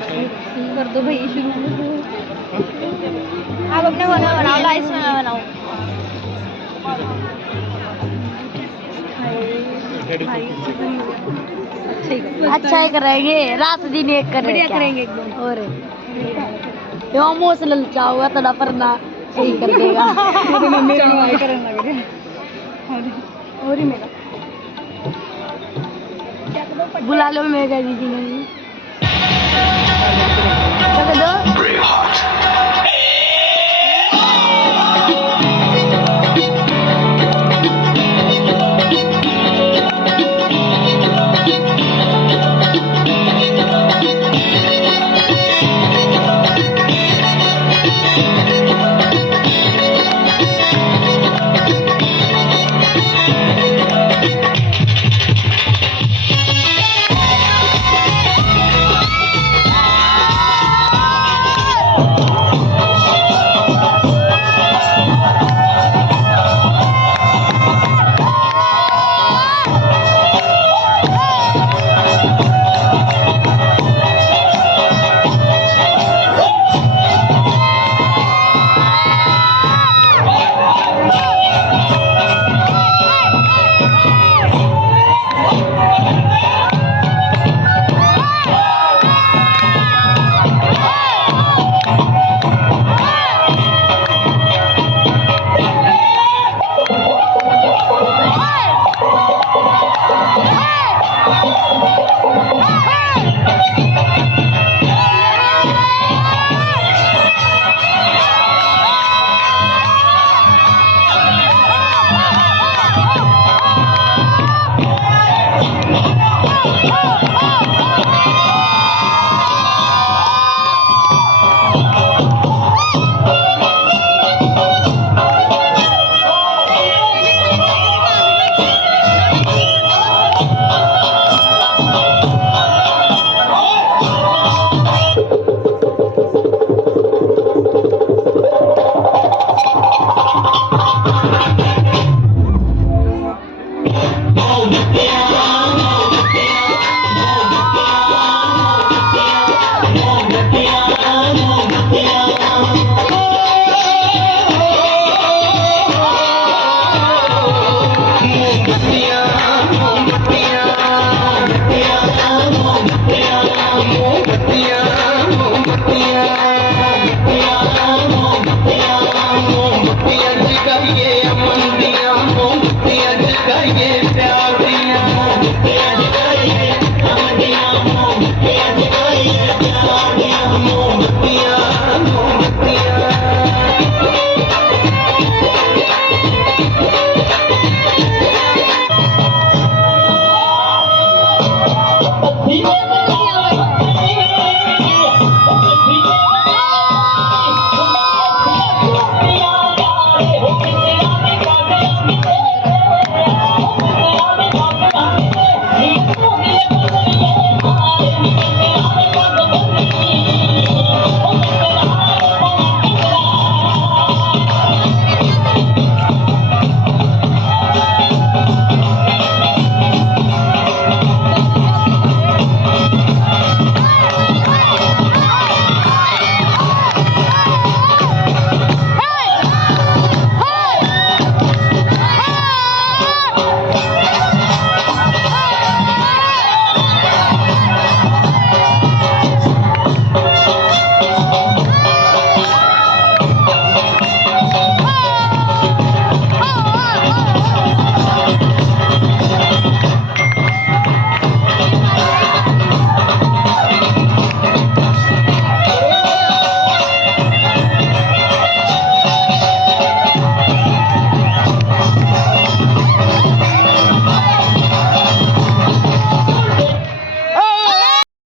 कर दो भाई शुरू। आप अपने खाना बनाओ, लाइस में बनाओ। अच्छा ही करेंगे, रात दिन एक करेंगे, बढ़िया करेंगे एकदम। और यो मोस ललचा हुआ तड़ा परना सही कर देगा। मेरी मम्मी रंगवाई करने लग रही। और ही मेरा बुला लो मेगा दीदी ने।